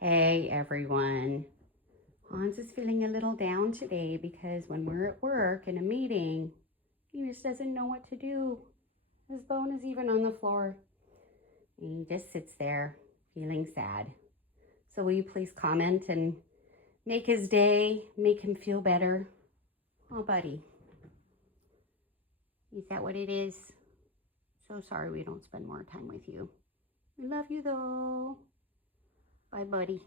Hey everyone. Hans is feeling a little down today because when we're at work in a meeting, he just doesn't know what to do. His bone is even on the floor. And he just sits there feeling sad. So will you please comment and make his day, make him feel better? Oh, buddy. Is that what it is? So sorry we don't spend more time with you. We love you though. Bye, buddy.